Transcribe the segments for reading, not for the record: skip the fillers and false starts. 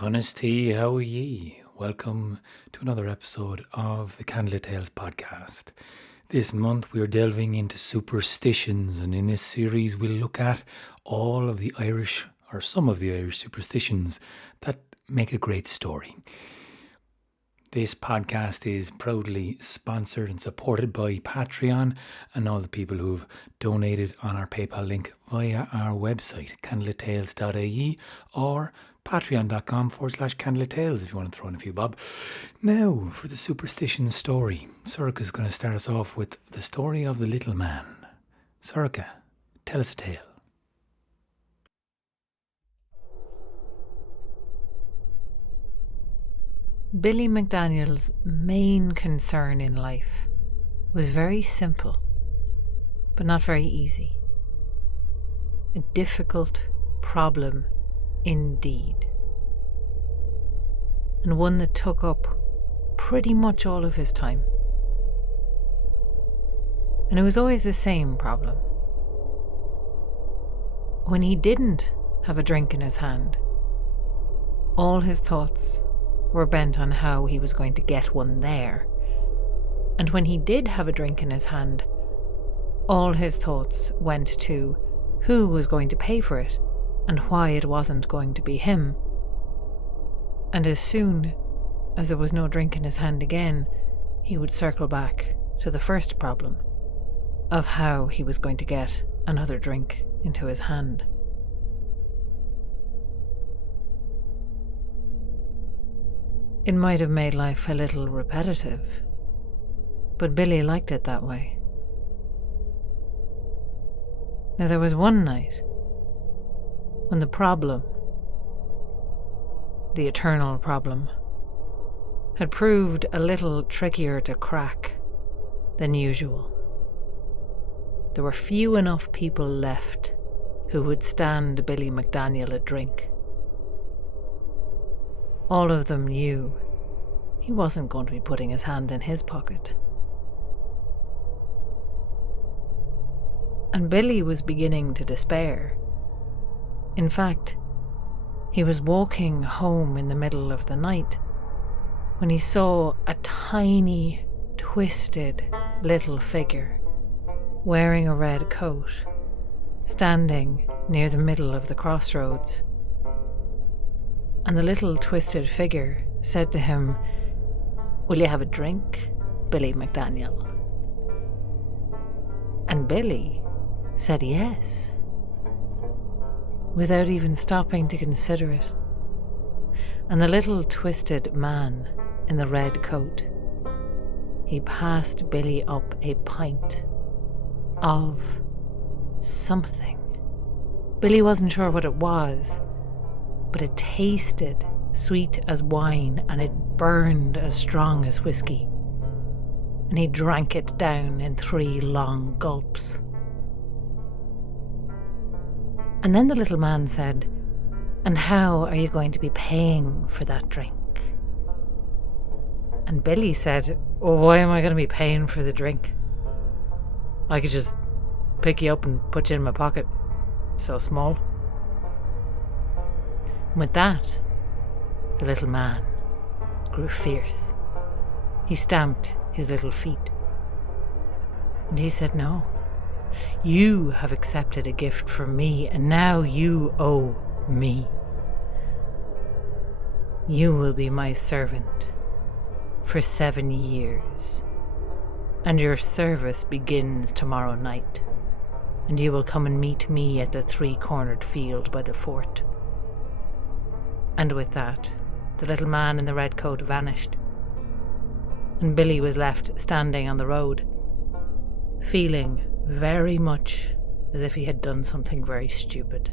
Connesty, how are ye? Welcome to another episode of the Candlelittales podcast. This month we are delving into superstitions, and in this series we'll look at all of the Irish, or some of the Irish superstitions that make a great story. This podcast is proudly sponsored and supported by Patreon and all the people who've donated on our PayPal link via our website, candlelittales.ie, or patreon.com/candlelittales if you want to throw in a few bob. Now, for the superstition story. Sorcha is going to start us off with the story of the little man. Sorcha, tell us a tale. Billy McDaniel's main concern in life was very simple, but not very easy. A difficult problem indeed. And one that took up pretty much all of his time. And it was always the same problem. When he didn't have a drink in his hand, all his thoughts were bent on how he was going to get one there. And when he did have a drink in his hand, all his thoughts went to who was going to pay for it and why it wasn't going to be him. And as soon as there was no drink in his hand again, he would circle back to the first problem of how he was going to get another drink into his hand. It might have made life a little repetitive, but Billy liked it that way. Now there was one night when the problem, the eternal problem, had proved a little trickier to crack than usual. There were few enough people left who would stand Billy McDaniel a drink. All of them knew he wasn't going to be putting his hand in his pocket. And Billy was beginning to despair. In fact, he was walking home in the middle of the night when he saw a tiny, twisted little figure wearing a red coat standing near the middle of the crossroads. And the little twisted figure said to him, "Will you have a drink, Billy McDaniel?" And Billy said yes, without even stopping to consider it. And the little twisted man in the red coat, he passed Billy up a pint of something. Billy wasn't sure what it was, but it tasted sweet as wine and it burned as strong as whiskey. And he drank it down in 3 long gulps. And then the little man said, "And how are you going to be paying for that drink?" And Billy said, "Well, why am I going to be paying for the drink? I could just pick you up and put you in my pocket. So small." With that, the little man grew fierce. He stamped his little feet. And he said, "No, you have accepted a gift from me, and now you owe me. You will be my servant for 7 years, and your service begins tomorrow night, and you will come and meet me at the 3-cornered field by the fort." And with that, the little man in the red coat vanished, and Billy was left standing on the road, feeling very much as if he had done something very stupid.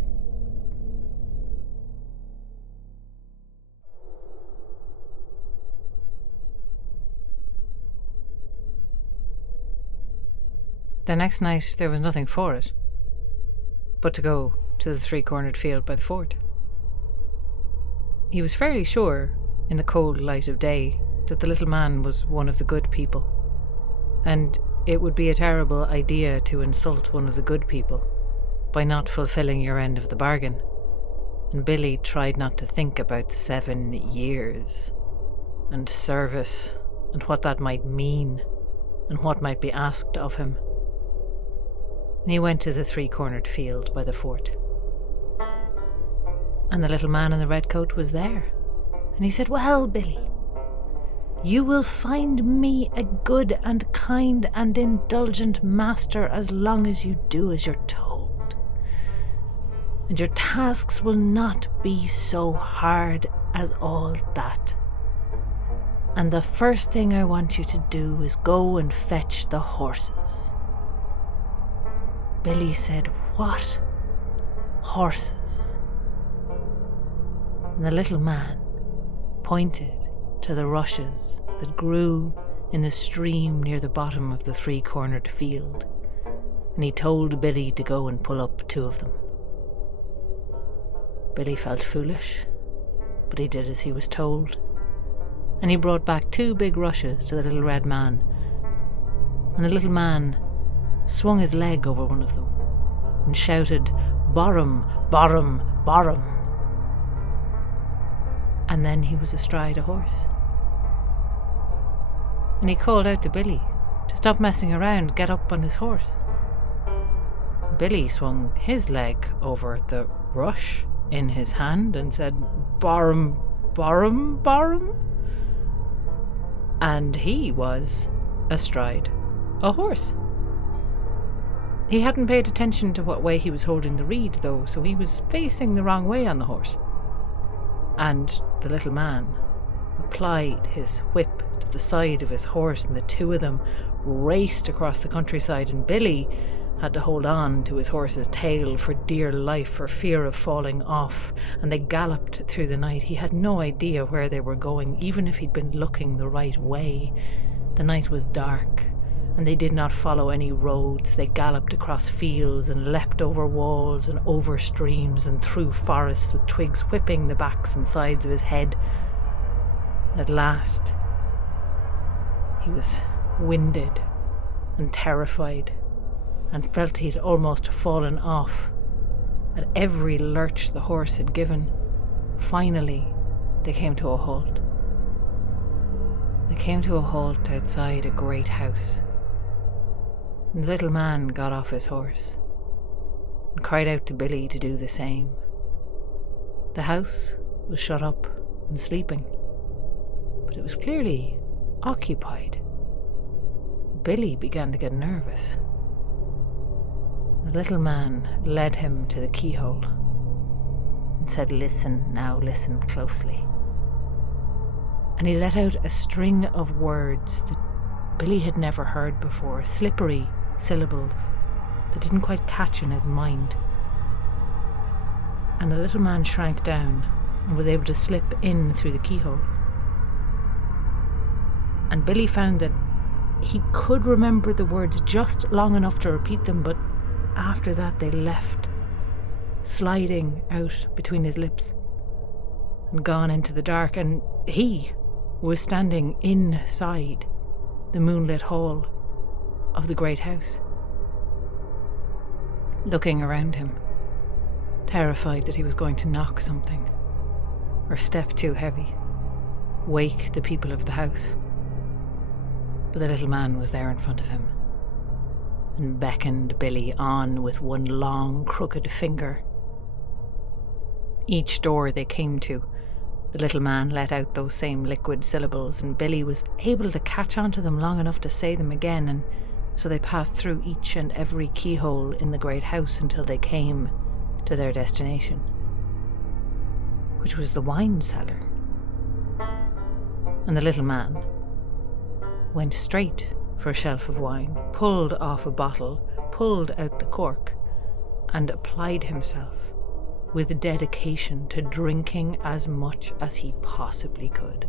The next night there was nothing for it but to go to the 3-cornered field by the fort. He was fairly sure, in the cold light of day, that the little man was one of the good people, and it would be a terrible idea to insult one of the good people by not fulfilling your end of the bargain. and Billy tried not to think about 7 years and service and what that might mean and what might be asked of him. And he went to the 3-cornered field by the fort. And the little man in the red coat was there. And he said, "Well, Billy, you will find me a good and kind and indulgent master as long as you do as you're told. And your tasks will not be so hard as all that. And the first thing I want you to do is go and fetch the horses." Billy said, "What? Horses?" And the little man pointed to the rushes that grew in the stream near the bottom of the 3-cornered field, and he told Billy to go and pull up 2 of them. Billy felt foolish, but he did as he was told, and he brought back 2 big rushes to the little red man, and the little man swung his leg over one of them and shouted, "Borum, borum, borum." And then he was astride a horse. And he called out to Billy to stop messing around, get up on his horse. Billy swung his leg over the rush in his hand and said, "Borum, borum, borum." And he was astride a horse. He hadn't paid attention to what way he was holding the reed, though, so he was facing the wrong way on the horse. And the little man applied his whip to the side of his horse, and the 2 of them raced across the countryside, and Billy had to hold on to his horse's tail for dear life for fear of falling off, and they galloped through the night. He had no idea where they were going, even if he'd been looking the right way. The night was dark, and they did not follow any roads. They galloped across fields and leapt over walls and over streams and through forests with twigs whipping the backs and sides of his head. At last, he was winded and terrified and felt he'd almost fallen off. At every lurch the horse had given, finally they came to a halt. They came to a halt outside a great house. And the little man got off his horse and cried out to Billy to do the same. The house was shut up and sleeping, but it was clearly occupied. Billy began to get nervous. The little man led him to the keyhole and said, "Listen, now listen closely." And he let out a string of words that Billy had never heard before, slippery syllables that didn't quite catch in his mind. And the little man shrank down and was able to slip in through the keyhole. And Billy found that he could remember the words just long enough to repeat them, but after that they left, sliding out between his lips and gone into the dark, and he was standing inside the moonlit hall of the great house, looking around him, terrified that he was going to knock something or step too heavy, wake the people of the house. But the little man was there in front of him and beckoned Billy on with one long, crooked finger. Each door they came to, the little man let out those same liquid syllables, and Billy was able to catch onto them long enough to say them again, and so they passed through each and every keyhole in the great house until they came to their destination, which was the wine cellar. And the little man went straight for a shelf of wine, pulled off a bottle, pulled out the cork, and applied himself with dedication to drinking as much as he possibly could.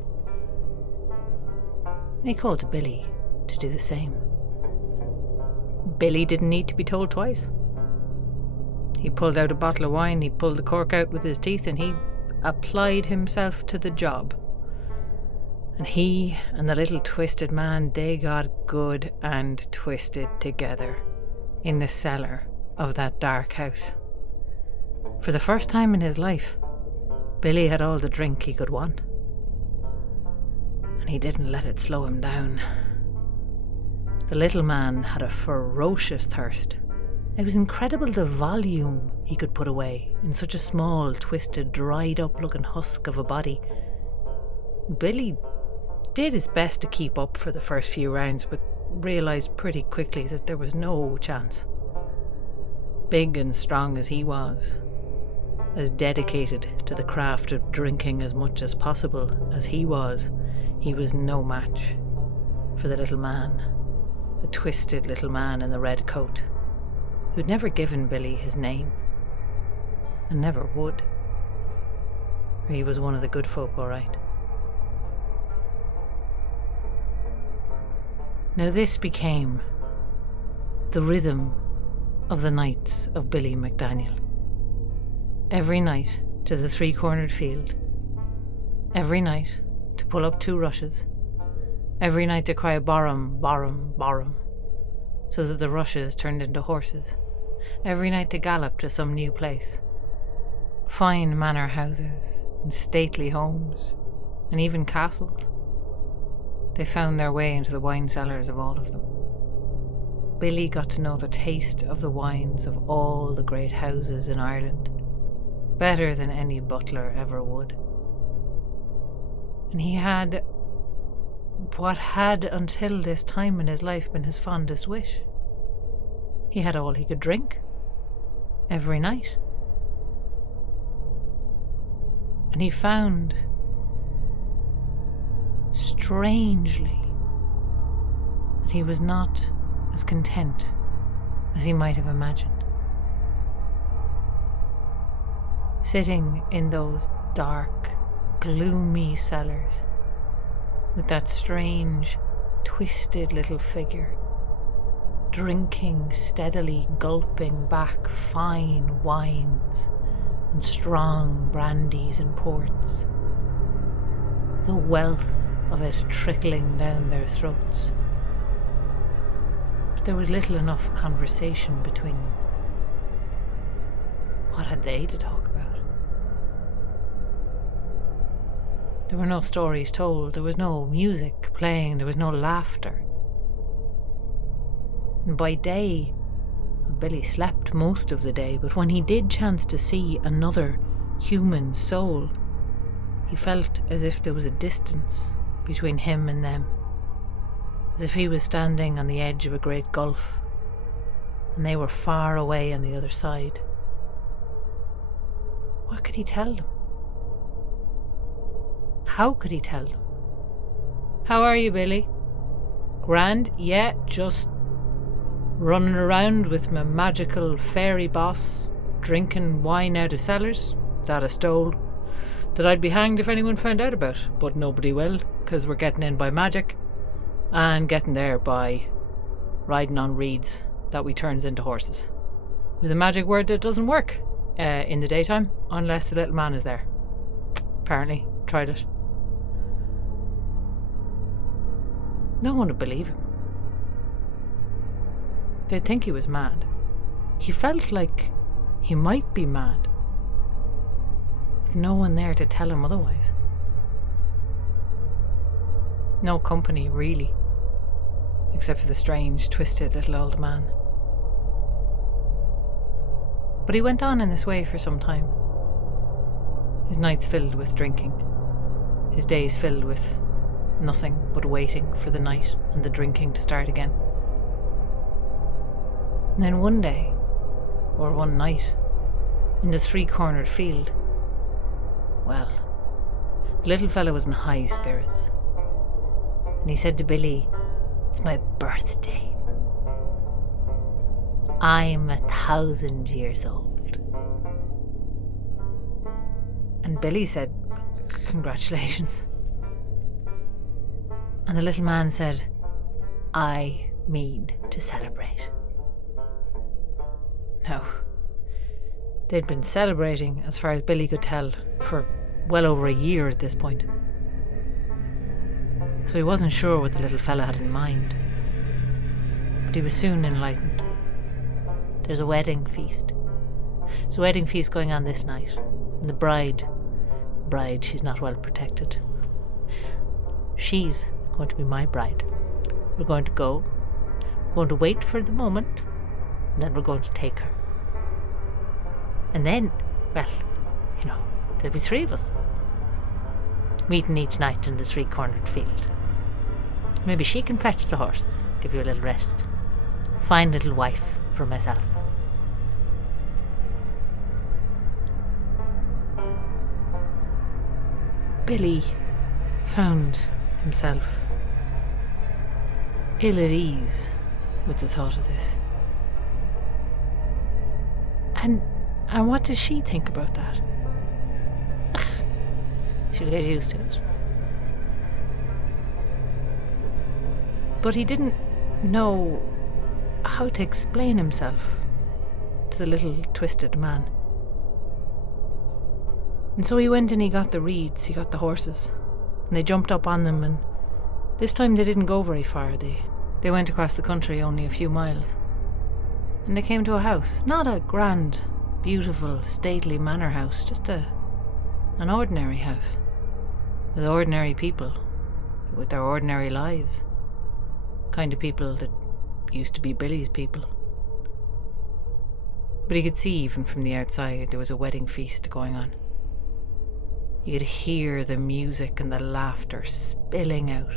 And he called to Billy to do the same. Billy didn't need to be told twice. He pulled out a bottle of wine, he pulled the cork out with his teeth, and he applied himself to the job. And he and the little twisted man, they got good and twisted together in the cellar of that dark house. For the first time in his life, Billy had all the drink he could want, and he didn't let it slow him down. The little man had a ferocious thirst. It was incredible the volume he could put away in such a small, twisted, dried-up-looking husk of a body. Billy did his best to keep up for the first few rounds, but realised pretty quickly that there was no chance. Big and strong as he was, as dedicated to the craft of drinking as much as possible as he was no match for the little man, the twisted little man in the red coat, who'd never given Billy his name, and never would. He was one of the good folk, all right. Now this became the rhythm of the nights of Billy McDaniel. Every night to the three-cornered field. Every night to pull up 2 rushes. Every night to cry "Borum, borum, borum," so that the rushes turned into horses. Every night to gallop to some new place. Fine manor houses and stately homes and even castles. They found their way into the wine cellars of all of them. Billy got to know the taste of the wines of all the great houses in Ireland, better than any butler ever would. And he had what had until this time in his life been his fondest wish. He had all he could drink, every night. And he found, strangely, that he was not as content as he might have imagined. Sitting in those dark, gloomy cellars, with that strange, twisted little figure, drinking steadily, gulping back fine wines and strong brandies and ports, the wealth of it trickling down their throats. But there was little enough conversation between them. What had they to talk about? There were no stories told, there was no music playing, there was no laughter. And by day, Billy slept most of the day, but when he did chance to see another human soul, he felt as if there was a distance between him and them, as if he was standing on the edge of a great gulf, and they were far away on the other side. What could he tell them? How could he tell them? "How are you, Billy?" "Grand, yeah, just running around with my magical fairy boss, drinking wine out of cellars that I stole, that I'd be hanged if anyone found out about, but nobody will, because we're getting in by magic, and getting there by riding on reeds that we turns into horses, with a magic word that doesn't work in the daytime, unless the little man is there. Apparently, tried it. No one would believe him. They'd think he was mad. He felt like he might be mad, with no one there to tell him otherwise. No company, really, except for the strange, twisted little old man. But he went on in this way for some time. His nights filled with drinking, his days filled with nothing but waiting for the night and the drinking to start again. And then one day, or one night, in the three-cornered field, well, the little fellow was in high spirits. And he said to Billy, "It's my birthday. I'm 1,000 years old." And Billy said, "Congratulations." And the little man said, "I mean to celebrate." Now, they'd been celebrating, as far as Billy could tell, for well over a year at this point. So he wasn't sure what the little fella had in mind. But he was soon enlightened. There's a wedding feast. There's a wedding feast going on this night, and the bride bride, she's not well protected. She's going to be my bride. We're going to go, we're going to wait for the moment, and then we're going to take her. And then, well, there'll be 3 of us, meeting each night in the 3-cornered field. Maybe she can fetch the horses, give you a little rest, find a little wife for myself. Billy found himself ill at ease with the thought of this. And what does she think about that? She'll get used to it. But he didn't know how to explain himself to the little twisted man. And so he went and he got the reeds, he got the horses, and they jumped up on them, and this time they didn't go very far. They went across the country only a few miles. And they came to a house, not a grand, beautiful, stately manor house, just an ordinary house, with ordinary people, with their ordinary lives. Kind of people that used to be Billy's people. But he could see even from the outside there was a wedding feast going on. You could hear the music and the laughter spilling out.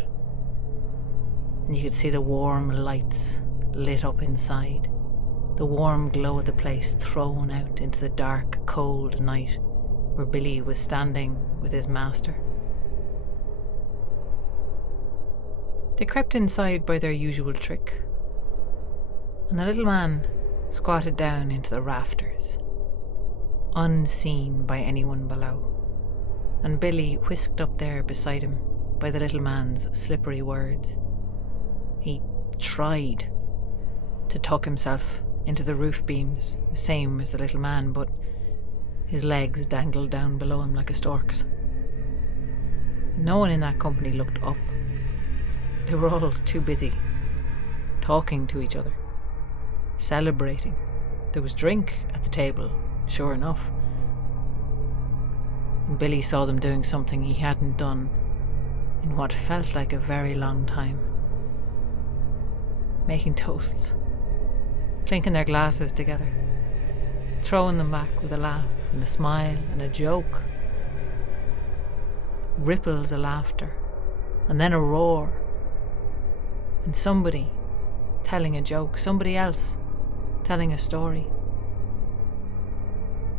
And you could see the warm lights lit up inside, the warm glow of the place thrown out into the dark, cold night where Billy was standing with his master. They crept inside by their usual trick, and the little man squatted down into the rafters, unseen by anyone below. And Billy whisked up there beside him by the little man's slippery words. He tried to tuck himself into the roof beams, the same as the little man, but his legs dangled down below him like a stork's. No one in that company looked up. They were all too busy talking to each other, celebrating. There was drink at the table, sure enough. And Billy saw them doing something he hadn't done in what felt like a very long time. Making toasts, clinking their glasses together, throwing them back with a laugh and a smile and a joke. Ripples of laughter, and then a roar. And somebody telling a joke, somebody else telling a story.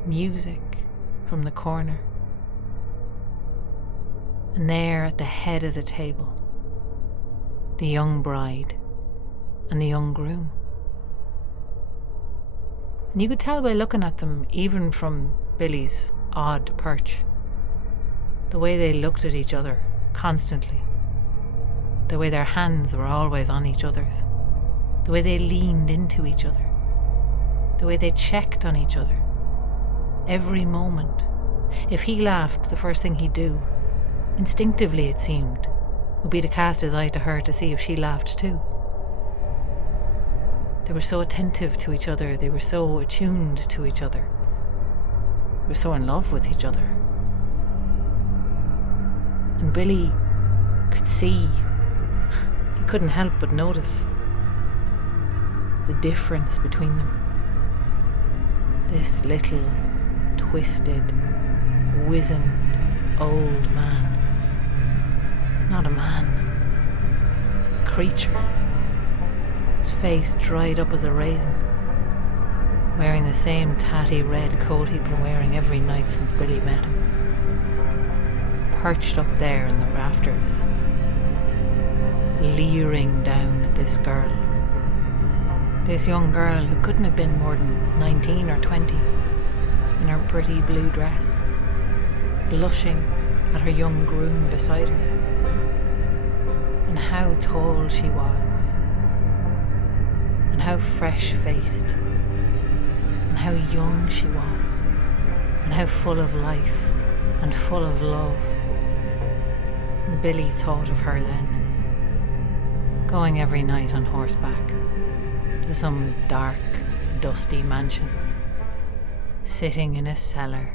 Music from the corner. And there at the head of the table, the young bride and the young groom. And you could tell by looking at them, even from Billy's odd perch, the way they looked at each other constantly, the way their hands were always on each other's, the way they leaned into each other, the way they checked on each other. Every moment. If he laughed, the first thing he'd do, instinctively it seemed, would be to cast his eye to her to see if she laughed too. They were so attentive to each other, they were so attuned to each other, they were so in love with each other. And Billy could see, he couldn't help but notice the difference between them. This little, twisted, wizened, old man. Not a man, a creature. His face dried up as a raisin, wearing the same tatty red coat he'd been wearing every night since Billy met him. Perched up there in the rafters, leering down at this girl. This young girl who couldn't have been more than 19 or 20, in her pretty blue dress, blushing at her young groom beside her. And how tall she was, and how fresh-faced, and how young she was, and how full of life and full of love. And Billy thought of her then, going every night on horseback to some dark, dusty mansion, sitting in a cellar,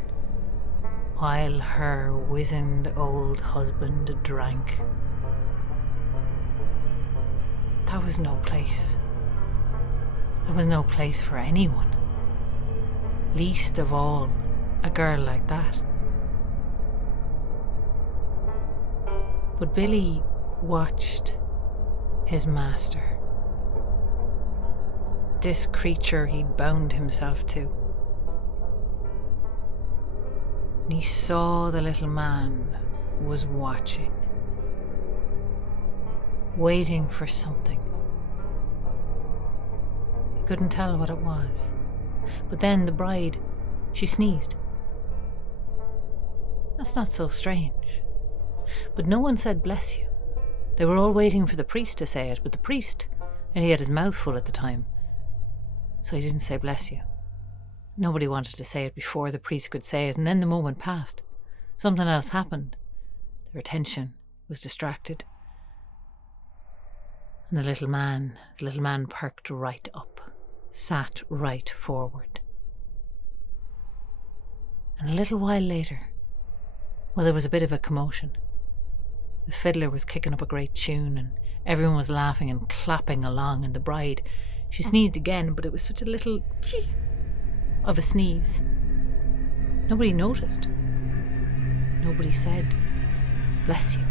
while her wizened old husband drank. That was no place. There was no place for anyone. Least of all, a girl like that. But Billy watched his master. This creature he'd bound himself to. And he saw the little man was watching, waiting for something. He couldn't tell what it was. But then the bride, she sneezed. That's not so strange. But no one said bless you. They were all waiting for the priest to say it, but the priest, and he had his mouth full at the time, so he didn't say bless you. Nobody wanted to say it before the priest could say it, and then the moment passed. Something else happened. Their attention was distracted. And the little man perked right up, sat right forward. And a little while later, well, there was a bit of a commotion. The fiddler was kicking up a great tune, and everyone was laughing and clapping along, and the bride, she sneezed again, but it was such a little chee of a sneeze. Nobody noticed. Nobody said, bless you.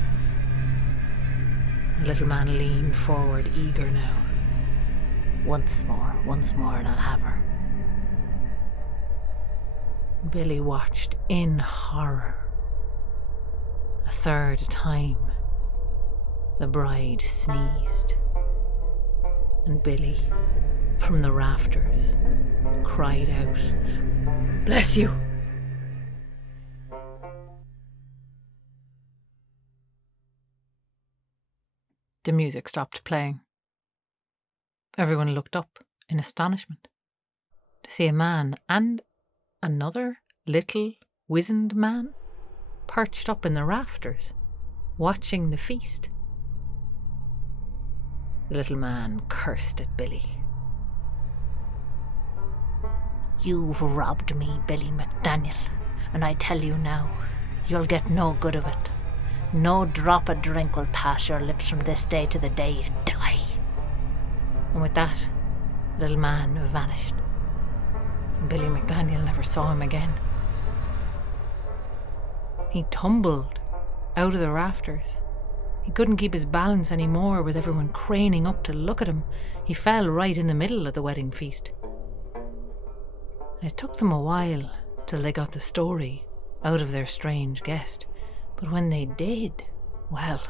The little man leaned forward, eager now. Once more, and I'll have her. Billy watched in horror. A third time, the bride sneezed, and Billy, from the rafters, cried out, bless you! The music stopped playing. Everyone looked up in astonishment to see a man and another little wizened man perched up in the rafters, watching the feast. The little man cursed at Billy. You've robbed me, Billy McDaniel, and I tell you now, you'll get no good of it. No drop of drink will pass your lips from this day to the day you die. And with that, the little man vanished. And Billy McDaniel never saw him again. He tumbled out of the rafters. He couldn't keep his balance anymore with everyone craning up to look at him. He fell right in the middle of the wedding feast. And it took them a while till they got the story out of their strange guest. But when they did, well,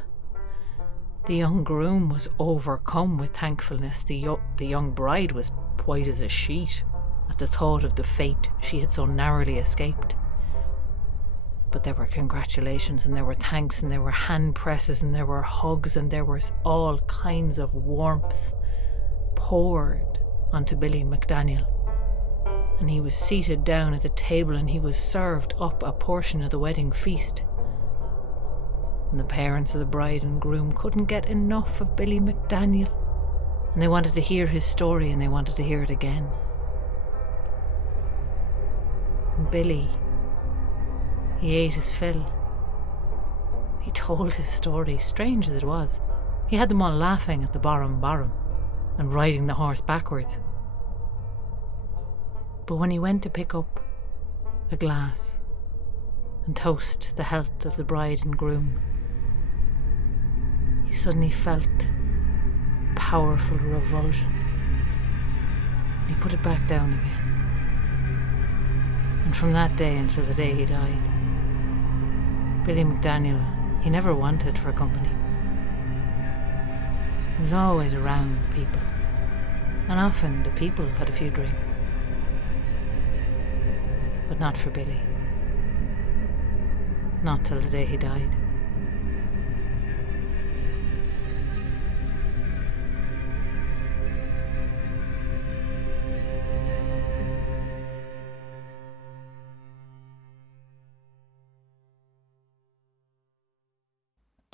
the young groom was overcome with thankfulness. The young bride was white as a sheet at the thought of the fate she had so narrowly escaped. But there were congratulations, and there were thanks, and there were hand presses, and there were hugs, and there was all kinds of warmth poured onto Billy McDaniel. And he was seated down at the table, and he was served up a portion of the wedding feast. And the parents of the bride and groom couldn't get enough of Billy McDaniel, and they wanted to hear his story, and they wanted to hear it again. And Billy, he ate his fill. He told his story, strange as it was. He had them all laughing at the borum and riding the horse backwards. But when he went to pick up a glass and toast the health of the bride and groom, he suddenly felt powerful revulsion. He put it back down again. And from that day until the day he died, Billy McDaniel, he never wanted for company. He was always around people, and often the people had a few drinks. But not for Billy. Not till the day he died.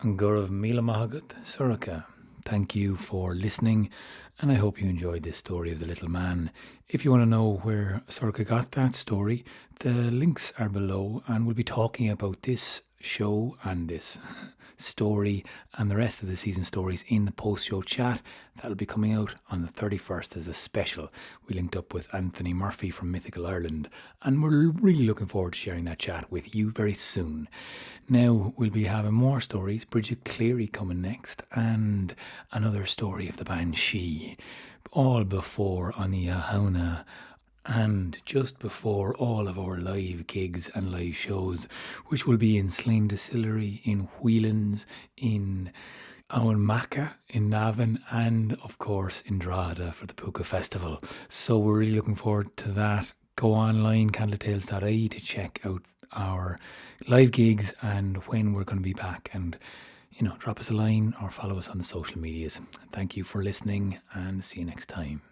An Gurav Mila Mahagat Sorcha, Thank you for listening, and I hope you enjoyed this story of the little man. If you want to know where Sorcha got that story, the links are below, and we'll be talking about this show and this story and the rest of the season stories in the post-show chat. That'll be coming out on the 31st as a special. We linked up with Anthony Murphy from Mythical Ireland, and we're really looking forward to sharing that chat with you very soon. Now we'll be having more stories. Bridget Cleary coming next, and another story of the Banshee, all before Aniahona. And just before all of our live gigs and live shows, which will be in Slane Distillery, in Whelan's, in Maca, in Navan, and of course in Drogheda for the Puka Festival. So we're really looking forward to that. Go online, candlelittales.ie, to check out our live gigs and when we're going to be back, and drop us a line or follow us on the social medias. Thank you for listening, and see you next time.